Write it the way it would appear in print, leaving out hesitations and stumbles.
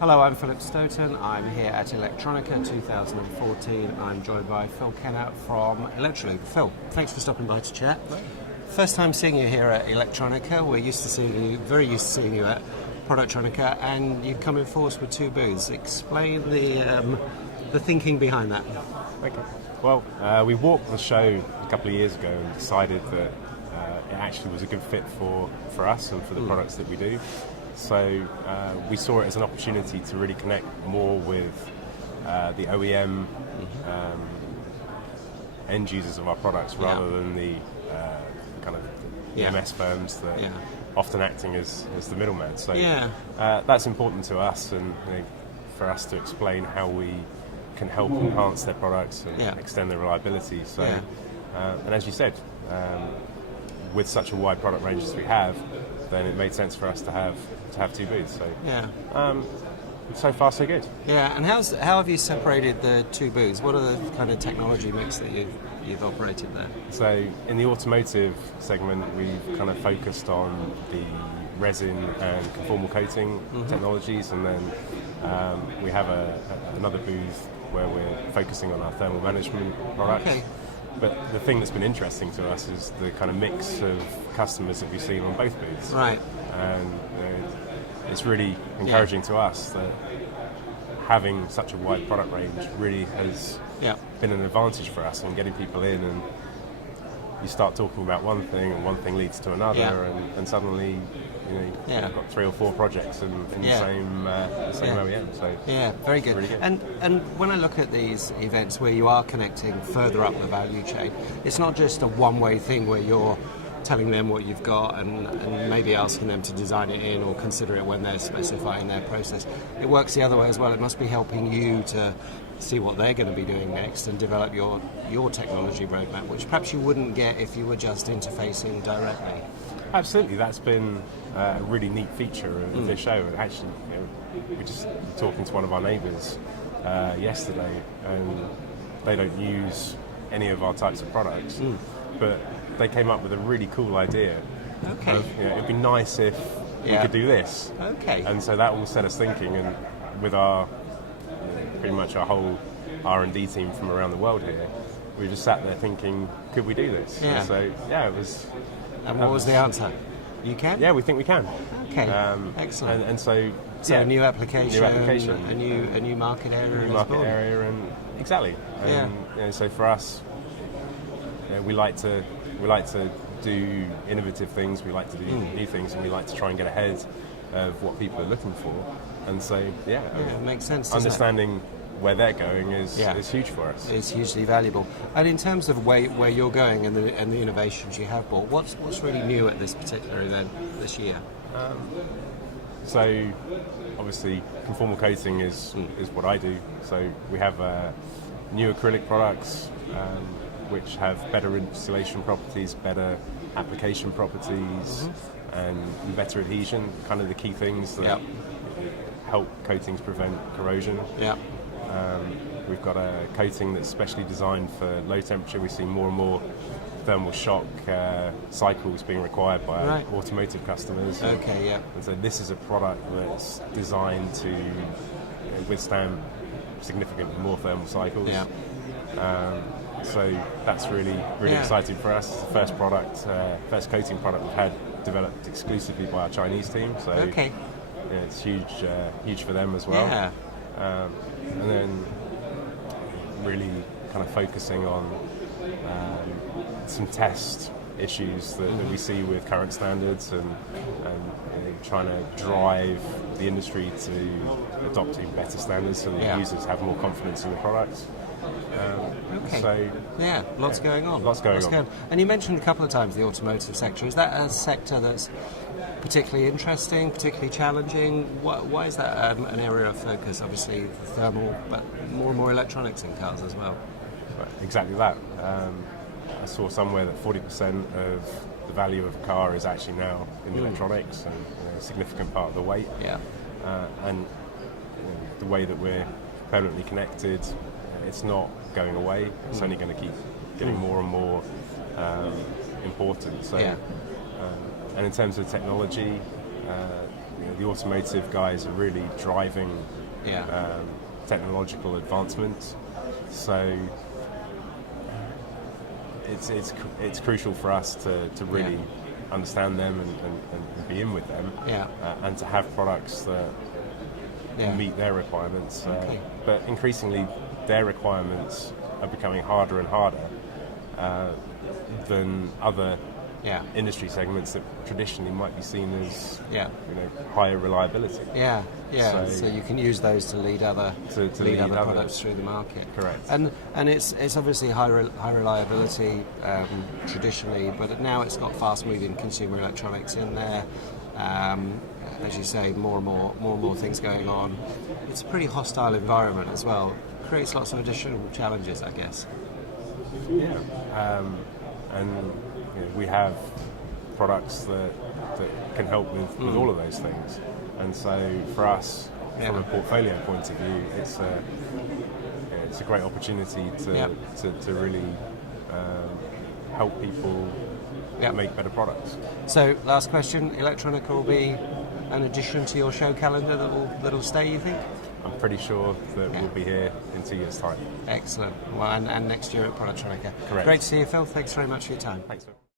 Hello, I'm Philip Stoughton. I'm here at Electronica 2014. I'm joined by Phil Kennett from Electrolube. Phil, thanks for stopping by to chat. First time seeing you here at Electronica. We're very used to seeing you at Productronica, and you've come in force with two booths. Explain the thinking behind that. Okay. Well, we walked the show a couple of years ago and decided that it actually was a good fit for us and for the products that we do. So we saw it as an opportunity to really connect more with the OEM end users of our products rather than the kind of EMS firms that often acting as the middleman. So that's important to us, and for us to explain how we can help enhance their products and extend their reliability. So, and as you said, with such a wide product range as we have, then it made sense for us to have two booths. So so far so good. Yeah, and how have you separated the two booths? What are the kind of technology mix that you've operated there? So in the automotive segment, we've kind of focused on the resin and conformal coating technologies, and then we have another booth where we're focusing on our thermal management products. Okay. But the thing that's been interesting to us is the kind of mix of customers that we've seen on both booths. Right. And it's really encouraging to us that having such a wide product range really has been an advantage for us in getting people in, and you start talking about one thing and one thing leads to another, and suddenly you've got 3 or 4 projects in the same OEM. So very good. Really good. And when I look at these events where you are connecting further up the value chain, it's not just a one-way thing where you're telling them what you've got and maybe asking them to design it in or consider it when they're specifying their process. It works the other way as well. It must be helping you to see what they're going to be doing next and develop your technology roadmap, which perhaps you wouldn't get if you were just interfacing directly. Absolutely, that's been a really neat feature of this show. And actually, we're just talking to one of our neighbours yesterday, and they don't use any of our types of products, but they came up with a really cool idea. Okay. It'd be nice if we could do this. Okay. And so that all set us thinking, and with our pretty much our whole R&D team from around the world here, we just sat there thinking, could we do this? Yeah. And so it was. And what was the answer? You can? Yeah, we think we can. Okay. Excellent. And so a new application, a new market area, and exactly. And so for us, we like to do innovative things. We like to do new things, and we like to try and get ahead of what people are looking for. And so it makes sense. Understanding where they're going is huge for us. It's hugely valuable. And in terms of where you're going and the innovations you have brought, what's really new at this particular event this year? So obviously conformal coating is what I do. So we have new acrylic products which have better insulation properties, better application properties, and better adhesion, kind of the key things that help coatings prevent corrosion. We've got a coating that's specially designed for low temperature. We see more and more thermal shock cycles being required by automotive customers. And so this is a product that's designed to withstand significantly more thermal cycles. So that's really exciting for us. It's the first coating product we've had developed exclusively by our Chinese team. So it's huge for them as well. And then really kind of focusing on some test issues that we see with current standards, and trying to drive the industry to adopting better standards so that users have more confidence in the products. So lots going on. Lots going on. And you mentioned a couple of times the automotive sector. Is that a sector that's particularly interesting, particularly challenging? Why is that an area of focus? Obviously thermal, but more and more electronics in cars as well. Exactly that. I saw somewhere that 40% of the value of a car is actually now in electronics, and a significant part of the weight. And the way that we're permanently connected, it's not going away. It's only going to keep getting more and more important. So, and in terms of technology, the automotive guys are really driving Yeah. technological advancements. So it's crucial for us to really understand them and be in with them, and to have products that meet their requirements. But increasingly, their requirements are becoming harder and harder than other industry segments that traditionally might be seen as higher reliability. So you can use those to lead other products through the market. Correct. And it's obviously high reliability traditionally, but now it's got fast moving consumer electronics in there. As you say, more and more things going on. It's a pretty hostile environment as well. Creates lots of additional challenges, I guess. And we have products that can help with all of those things. And so for us, from a portfolio point of view, it's a great opportunity to really help people make better products. So last question, Electronica will be an addition to your show calendar that'll stay, you think? I'm pretty sure that we'll be here in 2 years' time. Excellent. Well, and next year at Productronica. Correct. Great to see you, Phil. Thanks very much for your time. Thanks, Phil.